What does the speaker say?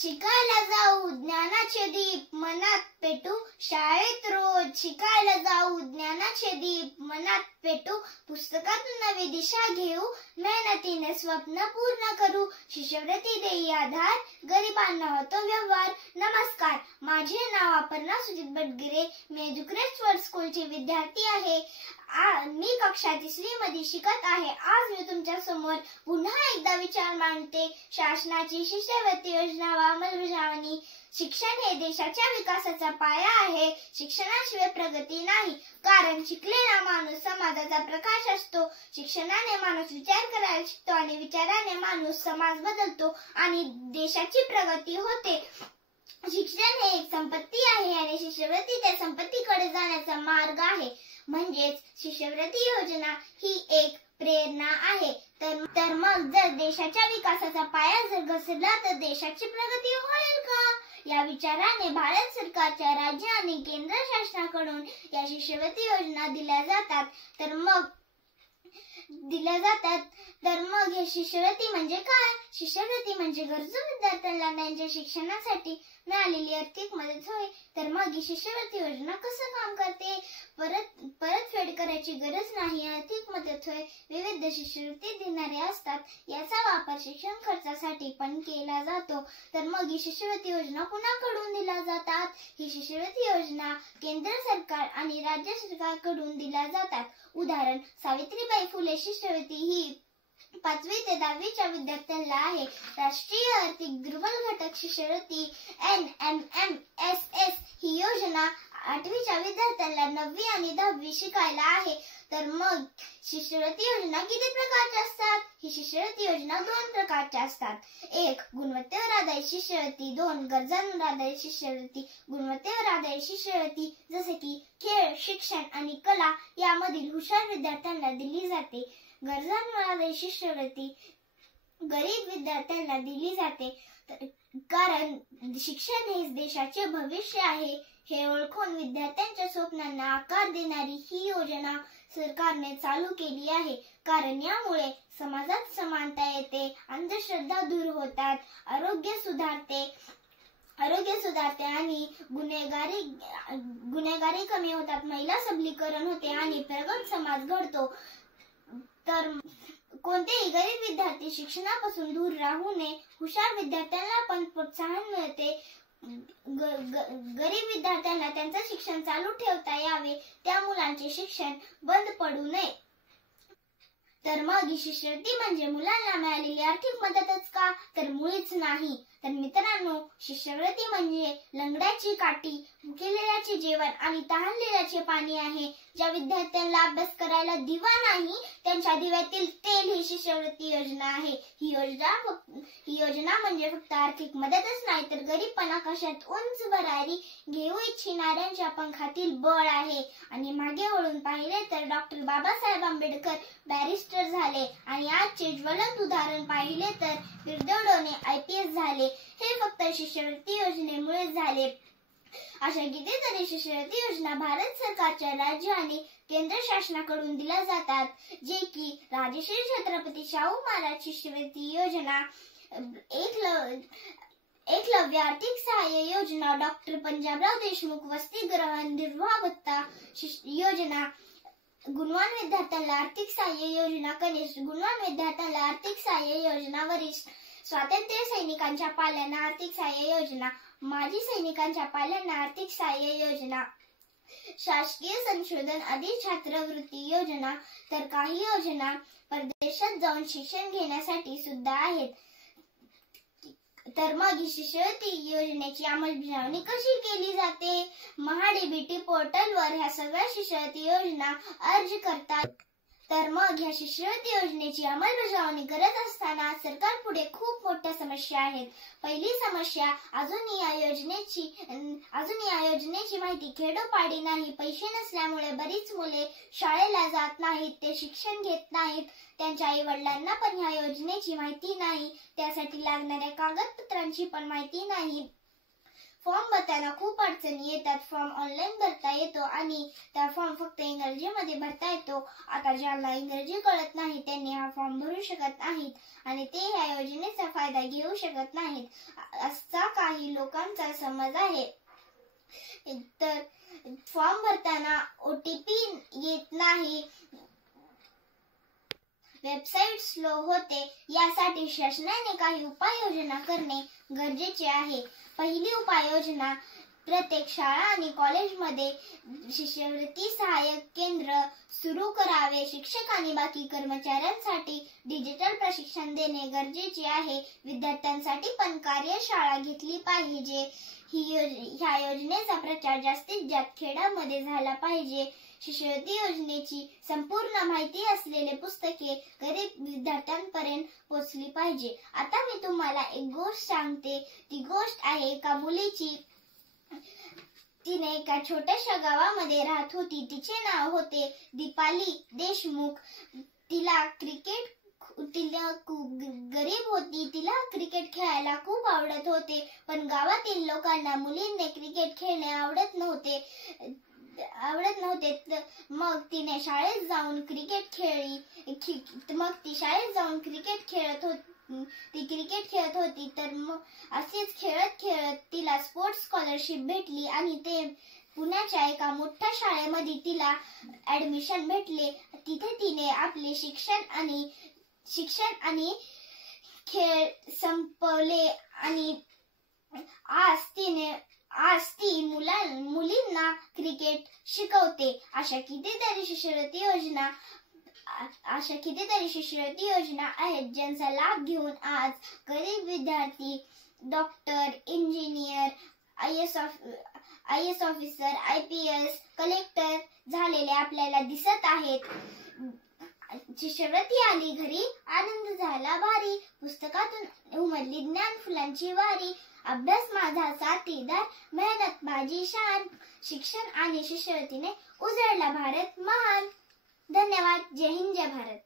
शिकायला जाऊ ज्ञानाचे दीप मनात पेटू, शाळेत रोज शिकायला जाऊ ज्ञानाचे दीप मनात पेटू, पुस्तकातून नवी दिशा घेऊ, मेहनतीने स्वप्न पूर्ण करू, शिष्यवृत्ती देई आधार, गरिबांना होतो व्यवहार। नमस्कार, माझे नाव अपर्णा सुजित बटगिरे, मी एज्युक्रेट वर्ल्ड स्कूलची विद्यार्थी आहे। मी कक्षा 3री मध्ये शिकत आहे। आज मी तुमच्या समोर पुन्हा एकदा विचार मांडते। शासनाची शिष्यवृत्ती योजना व अंमलबजावणी। शिक्षण हे देशाच्या विकासाचा पाया आहे। शिक्षणाशिवाय प्रगती नाही, कारण शिकलेला माणूस समाजाचा प्रकाश असतो। शिक्षणाने माणूस विचार करायला शिकतो आणि विचाराने माणूस समाज बदलतो आणि देशाची प्रगती होते। शिक्षण हे एक संपत्ती आहे आणि शिष्यवृत्ती त्या संपत्तीकडे जाण्याचा मार्ग आहे। म्हणजेच शिष्यवृत्ती योजना ही एक प्रेरणा आहे। तर मग जर देशाच्या विकासाचा पाया जर घसरला तर देशाची प्रगती होईल का? या विचाराने भारत सरकारच्या राज्य आणि केंद्र शासनाकडून या शिष्यवृत्ती योजना दिल्या जातात। तर मग हे शिष्यवृत्ती म्हणजे काय? शिष्यवृत्ती म्हणजे गरजू विद्यार्थ्यांना त्यांच्या शिक्षणासाठी मिळालेली आर्थिक मदत होय। तर मग ही शिष्यवृत्ती योजना कसं काम करते? परतफेड करायची गरज नाही, आर्थिक मदत होय। विविध शिष्यवृत्ती देणारे असतात, याचा वापर शिक्षण खर्चासाठी पण केला जातो। तर मग ही शिष्यवृत्ती योजना कुणाकडून दिल्या जातात? ही शिष्यवृत्ती योजना केंद्र सरकार आणि राज्य सरकारकडून दिल्या जातात। उदाहरण, सावित्रीबाई फुले शिष्यवृत्ती ही 5वी ते 10वीच्या विद्यार्थ्यांना आहे। राष्ट्रीय आर्थिक दुर्बल घटक शिष्यवृत्ती NMMSS ही योजना 8वीच्या विद्यार्थ्यांना 9वी आणि 10वी शिकायला आहे। तर मग शिष्यवृत्ती योजना किती प्रकारच्या असतात? ही शिष्यवृत्ती योजना 2 प्रकारच्या असतात। 1. गुणवत्तेवर आधारित शिष्यवृत्ती, 2. गरजांवर आधारित शिष्यवृत्ती। गुणवत्तेवर आधारित शिष्यवृत्ती जसे की खेळ, शिक्षण आणि कला यामधील हुशार विद्यार्थ्यांना दिली जाते। गरजांवर आधारित शिष्यवृत्ती गरीब विद्यार्थ्यांना दिली जाते, कारण शिक्षण हे देशाचे भविष्य आहे हे ओळखून विद्यार्थ्यांच्या स्वप्नांना आकार देणारी ही योजना सरकारने चालू केली आहे। कारण यामुळे समाजात समानता येते, अंधश्रद्धा दूर होतात, आरोग्य सुधारते आणि गुन्हेगारी कमी होतात, महिला सबलीकरण होते आणि प्रगत समाज घडतो। तर कोणतेही गरीब विद्यार्थी शिक्षणापासून दूर राहू नये, हुशार विद्यार्थ्यांना पण प्रोत्साहन मिळते। गरीब विद्यार्थ्यांना त्यांचे शिक्षण चालू ठेवता यावे, त्या मुलांचे शिक्षण बंद पडू नये। तर मग ही शिष्यवृत्ती म्हणजे मुलांना मिळालेली आर्थिक मदतच का? तर मुळीच नाही। तर मित्रांनो, शिष्यवृत्ती म्हणजे लंगड्याची काठी, भुकेलेल्याचे जेवण आणि तहानलेल्याचे पाणी आहे। ज्या विद्यार्थ्यांना अभ्यास करायला दिवा नाही, त्यांच्या दिव्यातील तेल ही शिष्यवृत्ती योजना आहे। ही योजना म्हणजे फक्त आर्थिक मदतच नाही, तर गरीबपण आकाशात उंच भरारी घेऊ इच्छिणाऱ्यांच्या पंखातील बळ आहे। आणि मागे वळून पाहिले तर डॉक्टर बाबासाहेब आंबेडकर बॅरिस्टर झाले आणि आजचे ज्वलंत उदाहरण पाहिले तर बिरदेव डोने IPS झाले। हे फक्त शिष्यवृत्ती योजनेमुळे झाले। अशा कितीतरी शिष्यवृत्ती योजना भारत सरकारच्या राज्य आणि केंद्र शासनाकडून दिल्या जातात, जे की राजश्री छत्रपती शाहू महाराज शिष्यवृत्ती योजना, एकलव्य आर्थिक सहाय्य योजना, डॉक्टर पंजाबराव देशमुख वसतिगृह निर्वाह भत्ता योजना, गुणवान विद्यार्थ्यांना आर्थिक सहाय्य योजना, कनिष्ठ गुणवान विद्यार्थ्यांना आर्थिक सहाय्य योजना, वरिष्ठ स्वातंत्र्य सैनिकांच्या पाल्यांना आर्थिक सहाय्य योजना, माजी सैनिकांच्या पाल्यांना आर्थिक सहाय्य योजना, शासकीय संशोधन आदी छात्रवृत्ती योजना। तर काही योजना परदेशात जाऊन शिक्षण घेण्यासाठी सुद्धा आहेत। तर मग ही शिष्यवृत्ती योजनेची अंमलबजावणी कशी केली जाते? महाडीबीटी पोर्टलवर ह्या सगळ्या शिष्यवृत्ती योजना अर्ज करतात। तर मग ह्या शिष्यवृत्ती योजनेची अंमलबजावणी करत असताना सरकारपुढे खूप मोठ्या समस्या आहेत। पहिली समस्या, अजून या योजनेची माहिती खेडोपाडी नाही। पैसे नसल्यामुळे बरीच मुले शाळेला जात नाहीत, ते शिक्षण घेत नाहीत, त्यांच्या आई वडिलांना पण ह्या योजनेची माहिती नाही, त्यासाठी लागणाऱ्या कागदपत्रांची पण माहिती नाही। फॉर्म भरताना खूप अडचणी येतात. फॉर्म ऑनलाईन भरता येतो आणि त्या फॉर्म फक्त इंग्रजीमध्ये भरता येतो. आता ज्यांना इंग्रजी कळत नाही त्यांनी हा फॉर्म भरू शकत नाहीत आणि ते या योजनेचा फायदा घेऊ शकत नाहीत, असा काही लोकांचा समज आहे. तर फॉर्म भरताना OTP येत नाही, वेबसाईट स्लो होते, यासाठी शासनाने काही उपाययोजना करणे गरजेचे आहे. पहिली उपाययोजना, प्रत्येक शाळा आणि कॉलेजमध्ये शिष्यवृत्ती सहाय्यक केंद्र सुरू करावे. शिक्षक आणि बाकी कर्मचाऱ्यांसाठी डिजिटल प्रशिक्षण देणे गरजेचे आहे. विद्यार्थ्यांसाठी पण कार्यशाळा घेतली पाहिजे. ह्या योजनेचा प्रचार जास्तीत जास्त खेड्यामध्ये झाला पाहिजे. शिष्यवृत्ती योजनेची संपूर्ण माहिती असलेले पुस्तके गरीब विद्यार्थ्यांपर्यंत पोहोचली पाहिजे. आता मी तुम्हाला एक गोष्ट सांगते. ती गोष्ट आहे एका मुलीची. तिने एका छोट्याशा गावामध्ये राहत होती. तिचे नाव होते दीपाली देशमुख. तिला गरीब होती. तिला क्रिकेट खेळायला खूप आवडत होते, पण गावातील लोकांना मुलींना क्रिकेट खेळणे आवडत नव्हते. मग तिने शाळेत जाऊन क्रिकेट खेळली. मग ती शाळेत जाऊन क्रिकेट खेळत होती. तर मग असेच खेळत खेळत तिला स्पोर्ट्स स्कॉलरशिप भेटली आणि ते पुण्याच्या एका मोठ्या शाळेमध्ये तिला ऍडमिशन भेटले. तिथे तिने आपले शिक्षण आणि खेळ संपवले आणि आज ती मुलींना क्रिकेट शिकवते. अशा कितीतरी शिष्यवृत्ती योजना आहेत ज्यांचा लाभ घेऊन आज गरीब विद्यार्थी doctor, engineer, IAS officer, IPS, collector झालेले आपल्याला दिसत आहेत. शिष्यवृत्ती आली घरी, आनंद झाला भारी. पुस्तकातून उमलली ज्ञान फुलांची वारी. अभ्यास माझा साथीदार, मेहनत माझी शान. शिक्षण आणि शिष्यवृत्तीने उजळला भारत महान. धन्यवाद. जय हिंद, जय भारत.